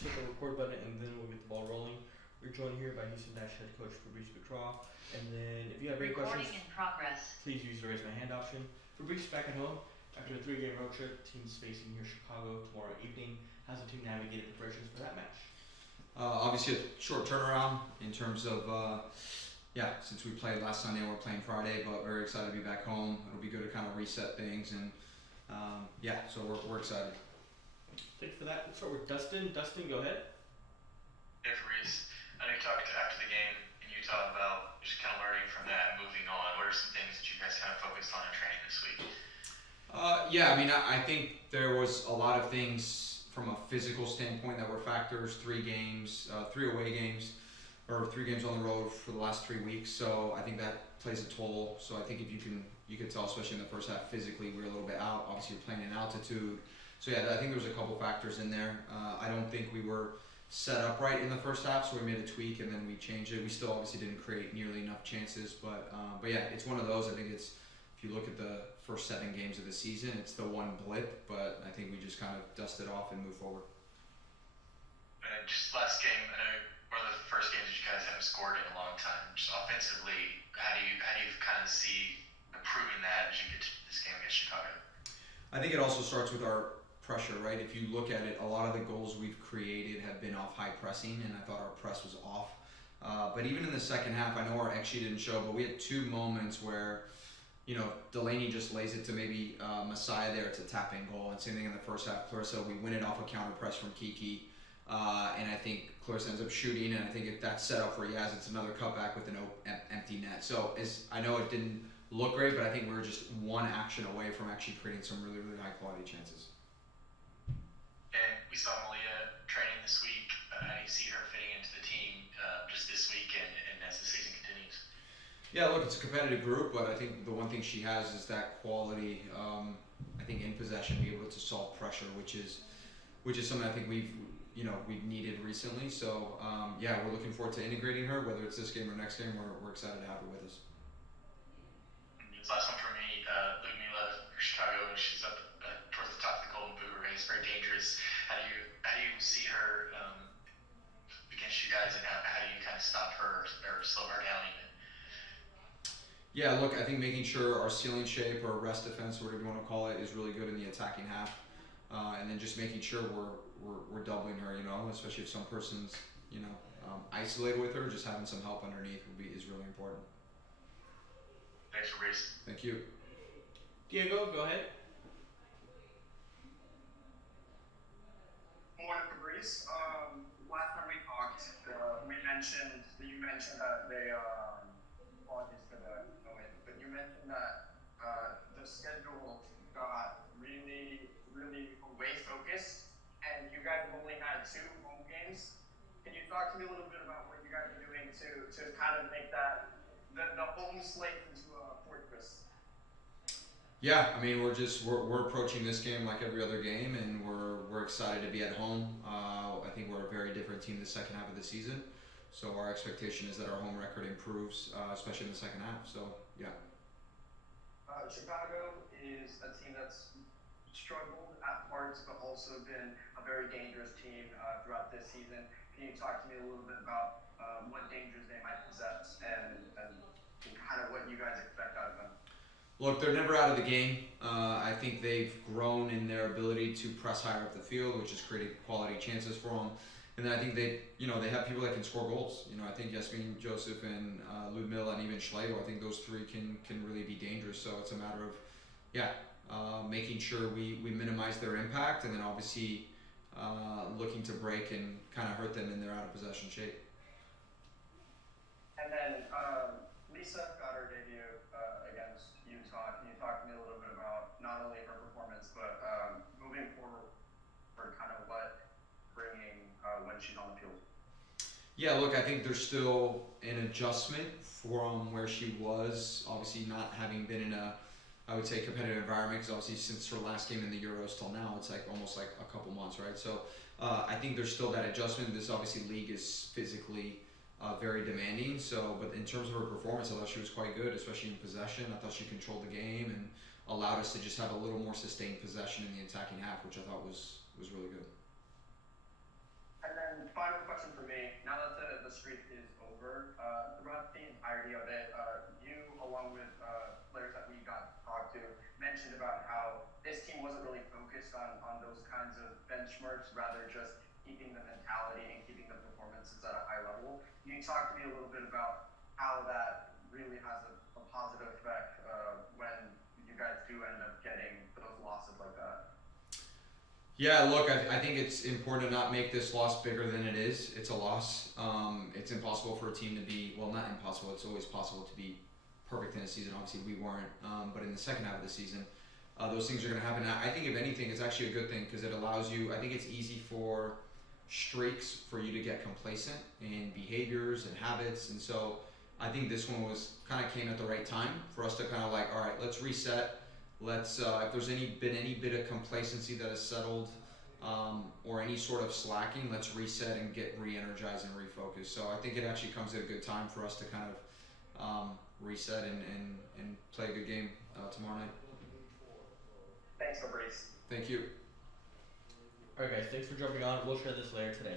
just hit the record button and then we'll get the ball rolling. We're joined here by Houston Dash head coach Fabrice. And then if you have any Recording questions, in progress. please use the raise my hand option. Fabrice back at home after a 3-game road trip. Team's facing here Chicago tomorrow evening. How's the team navigated preparations for that match? Obviously a short turnaround in terms of, since we played last Sunday and we're playing Friday, but very excited to be back home. It'll be good to kind of reset things and, so we're excited. Thanks for that. Let's start with Dustin. Dustin, go ahead. Hey, Fabrice. I know you talked after the game in Utah about just kind of learning from that, moving on. What are some things that you guys kind of focused on in training this week? I think there was a lot of things from a physical standpoint that were factors. 3 games, 3 away games, or 3 games on the road for the last 3 weeks. So I think that plays a toll. So I think if you could tell, especially in the first half, physically we were a little bit out. Obviously, you're playing in altitude. So I think there was a couple factors in there. I don't think we were set up right in the first half, so we made a tweak and then we changed it. We still obviously didn't create nearly enough chances, but it's one of those. I think it's, if you look at the first 7 games of the season, it's the one blip, but I think we just kind of dust it off and move forward. And just last game, I know one of the first games that you guys haven't scored in a long time. Just offensively, how do you kind of see improving that as you get to this game against Chicago? I think it also starts with our pressure, right? If you look at it, a lot of the goals we've created have been off high pressing, and I thought our press was off. But even in the second half, I know our XG didn't show, but we had 2 moments where, Delaney just lays it to maybe Messiah there. It's a tap-in goal, and same thing in the first half. Clarissa, we win it off a counter press from Kiki, and I think Clarissa ends up shooting, and I think if that's set up for Yaz, it's another cutback with an empty net. So I know it didn't look great, but I think we were just one action away from actually creating some really, really high-quality chances. And we saw Malia training this week. How do you see her fitting into the team just this week and as the season continues? Yeah, look, it's a competitive group, but I think the one thing she has is that quality. I think in possession, be able to solve pressure, which is something I think we've needed recently. So we're looking forward to integrating her, whether it's this game or next game. We're excited to have her with us. This last one for me, Ludmila for Chicago, she's up towards the top of the Golden Boot race, very dangerous. How do you see her against you guys, and how do you kind of stop her or slow her down even? Yeah, look, I think making sure our ceiling shape or rest defense, whatever you want to call it, is really good in the attacking half, and then just making sure we're doubling her. Especially if some person's isolated with her, just having some help underneath is really important. Thanks, Fabrice. Thank you. Diego, go ahead. Morning, Fabrice. Last time we talked, you mentioned that they, apologies for the noise, but you mentioned that the schedule got really, really away focused, and you guys have only had 2 home games. Can you talk to me a little bit about what you guys are doing to kind of make that the home slate into a fortress? Yeah, I mean we're approaching this game like every other game, and we're excited to be at home. I think we're a very different team the second half of the season, so our expectation is that our home record improves, especially in the second half. So yeah. Chicago is a team that's struggled at parts, but also been a very dangerous team throughout this season. Can you talk to me a little bit about what dangers they might possess and kind of what you guys expect out of them? Look, they're never out of the game. I think they've grown in their ability to press higher up the field, which has created quality chances for them. And then I think they have people that can score goals. I think Yasmin, Joseph, and Ludmila, and even Schlegel, I think those 3 can really be dangerous. So it's a matter of making sure we minimize their impact, and then obviously looking to break and kind of hurt them in their out of possession shape. And then Lisa got her debut against Utah. Can you talk to me a little bit about not only her performance, but moving forward, for kind of what bringing when she's on the field? Yeah, look, I think there's still an adjustment from where she was, obviously not having been in a, I would say, competitive environment, because obviously since her last game in the Euros till now, it's like almost like a couple months, right? So I think there's still that adjustment. This obviously league is physically very demanding. So, but in terms of her performance, I thought she was quite good, especially in possession. I thought she controlled the game and allowed us to just have a little more sustained possession in the attacking half, which I thought was really good. I And then final question for me. Now that the streak is over, throughout the entirety of it, you, along with players that we got to talk to, mentioned about how this team wasn't really focused on those kinds of benchmarks, rather just keeping the mentality and keeping the performances at a high level. Can you talk to me a little bit about how that really has a positive effect when you guys do end up getting those losses like that? Yeah, look, I think it's important to not make this loss bigger than it is. It's a loss. It's impossible for a team to be, well, not impossible, it's always possible to be perfect in a season. Obviously, we weren't, but in the second half of the season, those things are going to happen. I think, if anything, it's actually a good thing because it allows you, I think it's easy for streaks for you to get complacent in behaviors and habits. And so I think this one was kind of came at the right time for us to kind of like, all right, let's reset. Let's, if there's been any bit of complacency that has settled or any sort of slacking, let's reset and get re-energized and refocused. So I think it actually comes at a good time for us to kind of reset and play a good game tomorrow night. Thanks, Fabrice. Thank you. Alright guys, thanks for jumping on. We'll share this later today.